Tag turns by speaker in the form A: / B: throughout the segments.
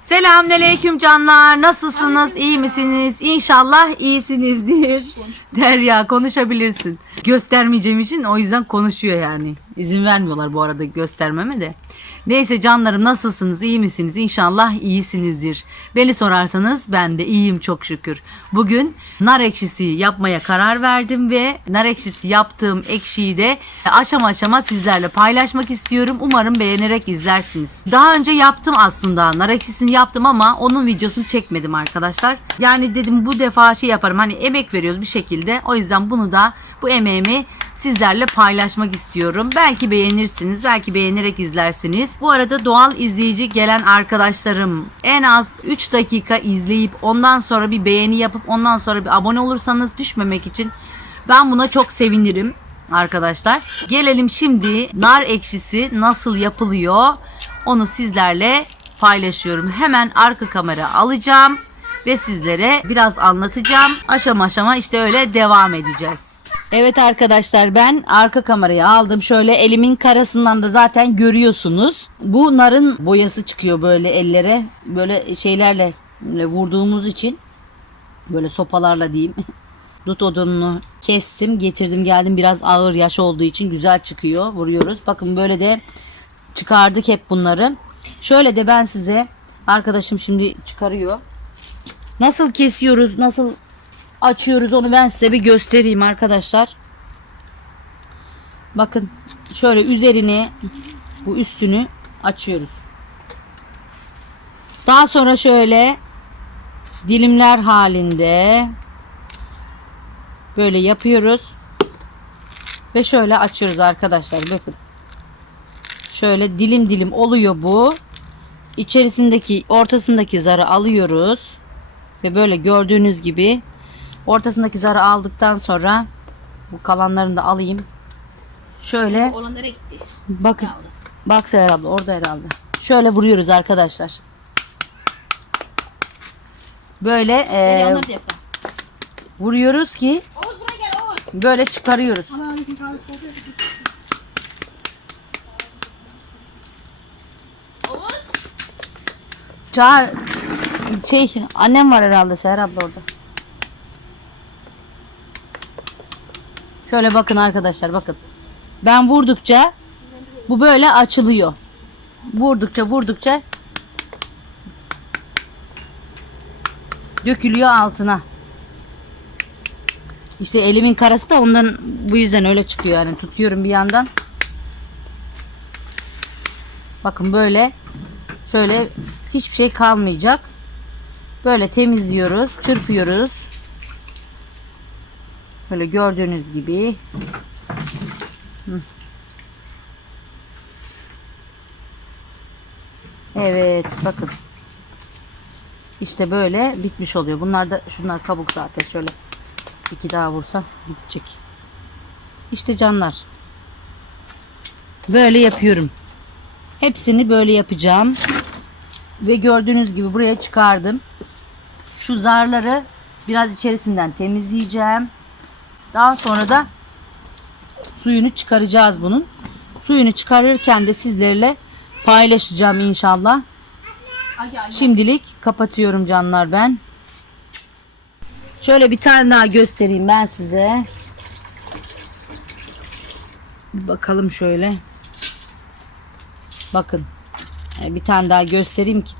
A: Selamünaleyküm canlar. Nasılsınız? İyi misiniz? İnşallah iyisinizdir. Derya konuşabilirsin. Göstermeyeceğim için o yüzden konuşuyor yani. İzin vermiyorlar bu arada göstermeme de. Neyse canlarım nasılsınız? İyi misiniz? İnşallah iyisinizdir. Beni sorarsanız ben de iyiyim çok şükür. Bugün nar ekşisi yapmaya karar verdim ve nar ekşisi yaptığım ekşiyi de aşama aşama sizlerle paylaşmak istiyorum. Umarım beğenerek izlersiniz. Daha önce yaptım aslında. Nar ekşisini yaptım ama onun videosunu çekmedim arkadaşlar. Yani dedim bu defa şey yaparım. Hani emek veriyoruz bir şekilde. O yüzden bunu da bu emeğimi sizlerle paylaşmak istiyorum. Belki beğenirsiniz, belki beğenerek izlersiniz. Bu arada doğal izleyici gelen arkadaşlarım en az 3 dakika izleyip ondan sonra bir beğeni yapıp ondan sonra bir abone olursanız düşmemek için ben buna çok sevinirim arkadaşlar. Gelelim şimdi nar ekşisi nasıl yapılıyor onu sizlerle paylaşıyorum. Hemen arka kamera alacağım ve sizlere biraz anlatacağım. Aşama aşama işte öyle devam edeceğiz. Evet arkadaşlar ben arka kamerayı aldım. Şöyle elimin karasından da zaten görüyorsunuz. Bu narın boyası çıkıyor böyle ellere. Böyle şeylerle vurduğumuz için böyle sopalarla diyeyim. Dut odununu kestim getirdim geldim biraz ağır yaş olduğu için güzel çıkıyor vuruyoruz. Bakın böyle de çıkardık hep bunları. Şöyle de ben size arkadaşım şimdi çıkarıyor. Nasıl kesiyoruz nasıl açıyoruz onu ben size bir göstereyim arkadaşlar. Bakın şöyle üzerini bu üstünü açıyoruz. Daha sonra şöyle dilimler halinde böyle yapıyoruz. Ve şöyle açıyoruz arkadaşlar. Bakın. Şöyle dilim dilim oluyor bu. İçerisindeki ortasındaki zarı alıyoruz. Ve böyle gördüğünüz gibi ortasındaki zarı aldıktan sonra bu kalanlarını da alayım. Şöyle
B: Olan nereye gitti?
A: bakın. Bak Seher abla orada herhalde. Şöyle vuruyoruz arkadaşlar. Böyle
B: Ee,
A: e,
B: onları da yapalım.
A: vuruyoruz ki
B: Oğuz buraya gel Oğuz.
A: böyle çıkarıyoruz.
B: Oğuz.
A: Çağır şey annem var herhalde Seher abla orada. Şöyle bakın arkadaşlar bakın. Ben vurdukça bu böyle açılıyor. Vurdukça vurdukça dökülüyor altına. İşte elimin karası da ondan bu yüzden öyle çıkıyor yani tutuyorum bir yandan. Bakın böyle şöyle hiçbir şey kalmayacak. Böyle temizliyoruz, çırpıyoruz. Böyle gördüğünüz gibi. Evet, bakın. İşte böyle bitmiş oluyor. Bunlar da şunlar kabuk zaten şöyle iki daha vursan gidecek. İşte canlar. Böyle yapıyorum. Hepsini böyle yapacağım. Ve gördüğünüz gibi buraya çıkardım. Şu zarları biraz içerisinden temizleyeceğim. Daha sonra da suyunu çıkaracağız bunun. Suyunu çıkarırken de sizlerle paylaşacağım inşallah. Şimdilik kapatıyorum canlar ben. Şöyle bir tane daha göstereyim ben size. Bakalım şöyle. Bakın. E, Bir tane daha göstereyim ki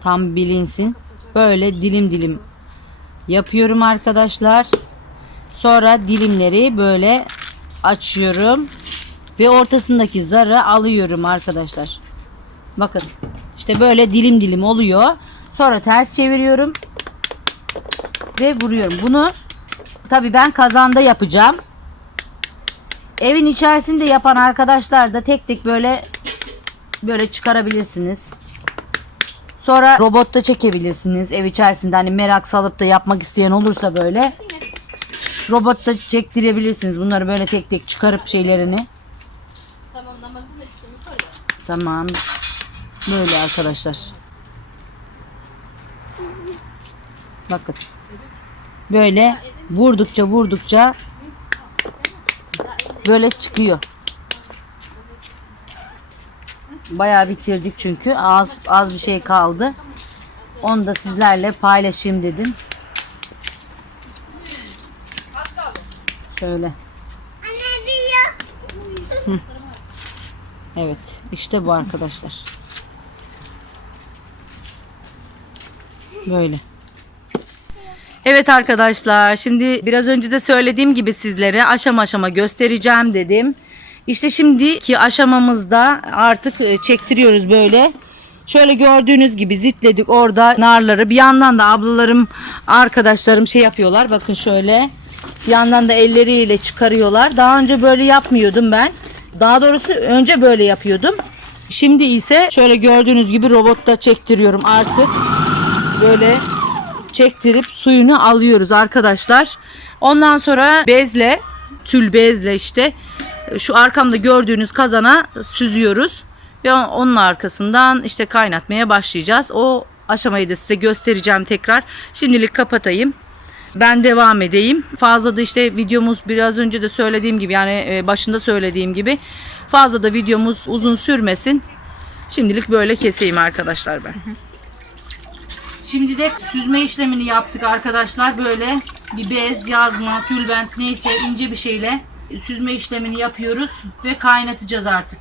A: tam bilinsin. Böyle dilim dilim yapıyorum arkadaşlar. Sonra dilimleri böyle açıyorum ve ortasındaki zarı alıyorum arkadaşlar. Bakın işte böyle dilim dilim oluyor. Sonra ters çeviriyorum ve vuruyorum. Bunu tabii ben kazanda yapacağım. Evin içerisinde yapan arkadaşlar da tek tek böyle böyle çıkarabilirsiniz. Sonra robotta çekebilirsiniz ev içerisinde hani merak salıp da yapmak isteyen olursa böyle robotta çektirebilirsiniz. Bunları böyle tek tek çıkarıp şeylerini.
B: Tamam namazını istiyorum. Yukarı.
A: Tamam. Böyle arkadaşlar. Bakın. Böyle vurdukça vurdukça böyle çıkıyor. Bayağı bitirdik çünkü. Az az bir şey kaldı. Onu da sizlerle paylaşayım dedim. Şöyle. Hı. Evet, işte bu arkadaşlar. Böyle. Evet arkadaşlar şimdi biraz önce de söylediğim gibi sizlere aşama aşama göstereceğim dedim. İşte şimdiki aşamamızda artık e, çektiriyoruz böyle. Şöyle gördüğünüz gibi zitledik orada narları. Bir yandan da ablalarım, arkadaşlarım şey yapıyorlar. Bakın şöyle. Bir yandan da elleriyle çıkarıyorlar. Daha önce böyle yapmıyordum ben. Daha doğrusu önce böyle yapıyordum. Şimdi ise şöyle gördüğünüz gibi robotta çektiriyorum artık. Böyle çektirip suyunu alıyoruz arkadaşlar. Ondan sonra bezle, tül bezle işte şu arkamda gördüğünüz kazana süzüyoruz. Ve onun arkasından işte kaynatmaya başlayacağız. O aşamayı da size göstereceğim tekrar. Şimdilik kapatayım. Ben devam edeyim. Fazla da işte videomuz biraz önce de söylediğim gibi yani e, başında söylediğim gibi fazla da videomuz uzun sürmesin. Şimdilik böyle keseyim arkadaşlar ben. Şimdi de süzme işlemini yaptık arkadaşlar. Böyle bir bez, yazma, tülbent neyse ince bir şeyle süzme işlemini yapıyoruz ve kaynatacağız artık.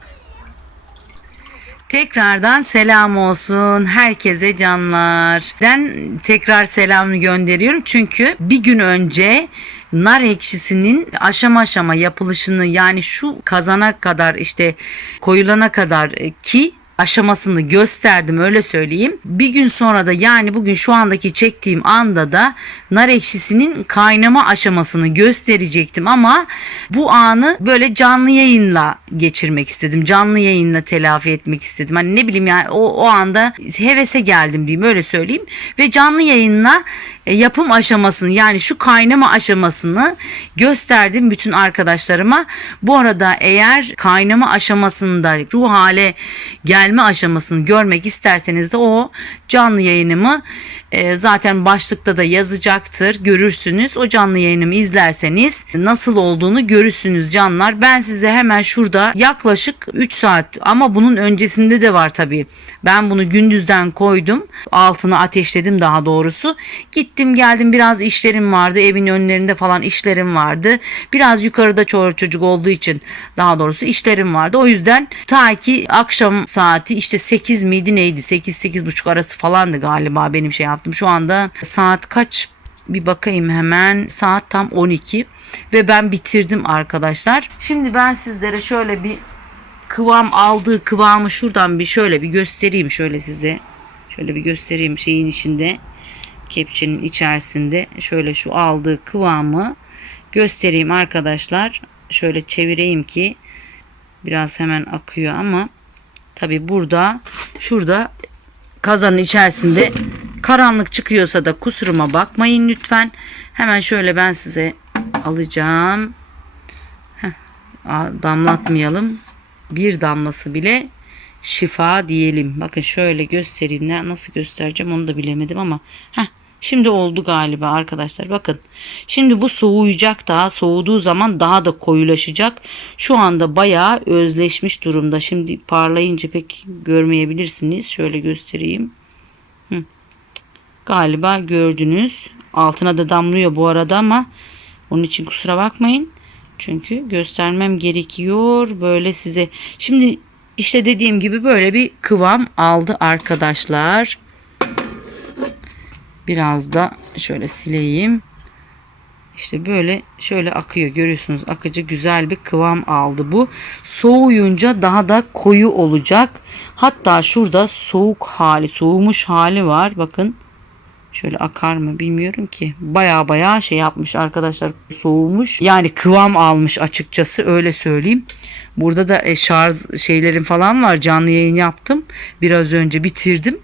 A: Tekrardan selam olsun herkese canlar. Ben tekrar selamı gönderiyorum çünkü bir gün önce nar ekşisinin aşama aşama yapılışını yani şu kazana kadar işte koyulana kadar ki aşamasını gösterdim öyle söyleyeyim. Bir gün sonra da yani bugün şu andaki çektiğim anda da nar ekşisinin kaynama aşamasını gösterecektim ama bu anı böyle canlı yayınla geçirmek istedim. Canlı yayınla telafi etmek istedim. Hani ne bileyim yani o, o anda hevese geldim diyeyim öyle söyleyeyim. Ve canlı yayınla e, yapım aşamasını yani şu kaynama aşamasını gösterdim bütün arkadaşlarıma. Bu arada eğer kaynama aşamasında şu hale gelme aşamasını görmek isterseniz de o canlı yayınımı e, zaten başlıkta da yazacaktır. Görürsünüz. O canlı yayınımı izlerseniz nasıl olduğunu görürsünüz canlar. Ben size hemen şurada yaklaşık 3 saat ama bunun öncesinde de var tabii. Ben bunu gündüzden koydum. Altını ateşledim daha doğrusu. Gittim geldim biraz işlerim vardı. Evin önlerinde falan işlerim vardı. Biraz yukarıda çocuk olduğu için daha doğrusu işlerim vardı. O yüzden ta ki akşam saati işte 8 miydi neydi? 8 buçuk arası falandı galiba benim şey yaptım. Şu anda saat kaç bir bakayım hemen. Saat tam 12 ve ben bitirdim arkadaşlar. Şimdi ben sizlere şöyle bir kıvam aldığı kıvamı şuradan bir şöyle bir göstereyim şöyle size. Şöyle bir göstereyim şeyin içinde. Kepçenin içerisinde şöyle şu aldığı kıvamı göstereyim arkadaşlar. Şöyle çevireyim ki biraz hemen akıyor ama tabi burada şurada kazanın içerisinde karanlık çıkıyorsa da kusuruma bakmayın lütfen. Hemen şöyle ben size alacağım. Heh, damlatmayalım. Bir damlası bile şifa diyelim. Bakın şöyle göstereyim. Nasıl göstereceğim onu da bilemedim ama. Heh, şimdi oldu galiba arkadaşlar. Bakın. Şimdi bu soğuyacak daha. Soğuduğu zaman daha da koyulaşacak. Şu anda bayağı özleşmiş durumda. Şimdi parlayınca pek görmeyebilirsiniz. Şöyle göstereyim. Hı. Galiba gördünüz. Altına da damlıyor bu arada ama onun için kusura bakmayın. Çünkü göstermem gerekiyor böyle size. Şimdi işte dediğim gibi böyle bir kıvam aldı arkadaşlar. Biraz da şöyle sileyim. İşte böyle şöyle akıyor görüyorsunuz akıcı güzel bir kıvam aldı bu. Soğuyunca daha da koyu olacak. Hatta şurada soğuk hali soğumuş hali var bakın. Şöyle akar mı bilmiyorum ki. Baya baya şey yapmış arkadaşlar soğumuş. Yani kıvam almış açıkçası öyle söyleyeyim. Burada da e, şarj şeylerim falan var. Canlı yayın yaptım. Biraz önce bitirdim.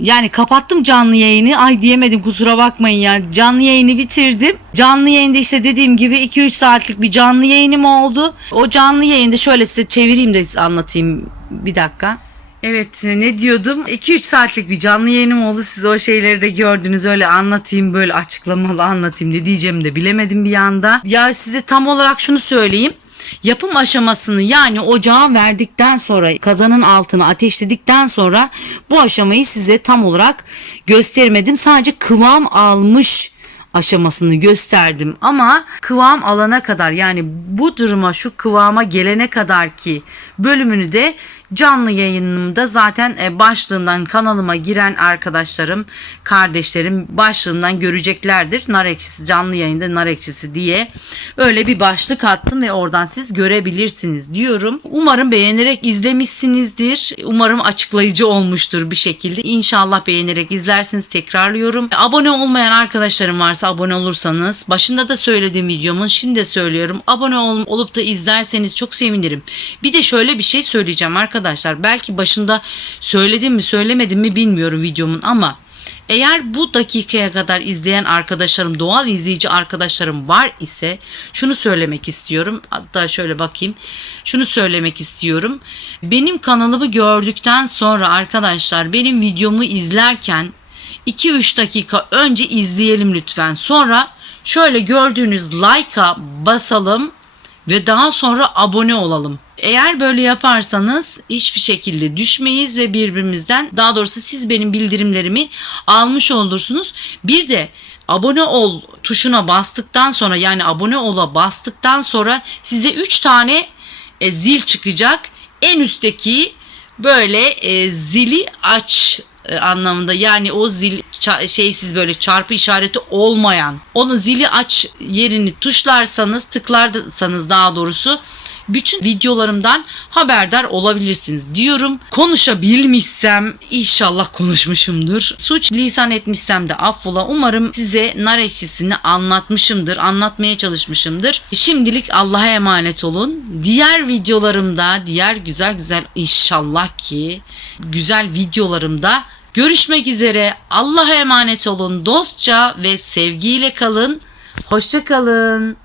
A: Yani kapattım canlı yayını. Ay diyemedim kusura bakmayın ya. Canlı yayını bitirdim. Canlı yayında işte dediğim gibi 2-3 saatlik bir canlı yayınım oldu. O canlı yayında şöyle size çevireyim de anlatayım bir dakika. Evet ne diyordum 2-3 saatlik bir canlı yayınım oldu siz o şeyleri de gördünüz öyle anlatayım böyle açıklamalı anlatayım ne diyeceğimi de bilemedim bir anda. Ya size tam olarak şunu söyleyeyim yapım aşamasını yani ocağa verdikten sonra kazanın altını ateşledikten sonra bu aşamayı size tam olarak göstermedim. Sadece kıvam almış aşamasını gösterdim ama kıvam alana kadar yani bu duruma şu kıvama gelene kadar ki bölümünü de canlı yayınımda zaten e, başlığından kanalıma giren arkadaşlarım, kardeşlerim başlığından göreceklerdir. Nar ekşisi canlı yayında nar ekşisi diye öyle bir başlık attım ve oradan siz görebilirsiniz diyorum. Umarım beğenerek izlemişsinizdir. Umarım açıklayıcı olmuştur bir şekilde. İnşallah beğenerek izlersiniz tekrarlıyorum. Abone olmayan arkadaşlarım varsa abone olursanız başında da söylediğim videomun şimdi de söylüyorum. Abone ol, olup da izlerseniz çok sevinirim. Bir de şöyle bir şey söyleyeceğim arkadaşlar. Belki başında söyledim mi söylemedim mi bilmiyorum videomun ama eğer bu dakikaya kadar izleyen arkadaşlarım, doğal izleyici arkadaşlarım var ise şunu söylemek istiyorum. Hatta şöyle bakayım. Şunu söylemek istiyorum. Benim kanalımı gördükten sonra arkadaşlar benim videomu izlerken 2-3 dakika önce izleyelim lütfen. Sonra şöyle gördüğünüz like'a basalım ve daha sonra abone olalım. Eğer böyle yaparsanız hiçbir şekilde düşmeyiz ve birbirimizden daha doğrusu siz benim bildirimlerimi almış olursunuz. Bir de abone ol tuşuna bastıktan sonra yani abone ola bastıktan sonra size 3 tane e, zil çıkacak. En üstteki böyle e, zili aç e, anlamında yani o zil ça- şeysiz böyle çarpı işareti olmayan onu zili aç yerini tuşlarsanız tıklarsanız daha doğrusu bütün videolarımdan haberdar olabilirsiniz diyorum. Konuşabilmişsem inşallah konuşmuşumdur. Suç lisan etmişsem de affola. Umarım size nar ekşisini anlatmışımdır, anlatmaya çalışmışımdır. Şimdilik Allah'a emanet olun. Diğer videolarımda, diğer güzel güzel inşallah ki güzel videolarımda görüşmek üzere. Allah'a emanet olun. Dostça ve sevgiyle kalın. Hoşça kalın.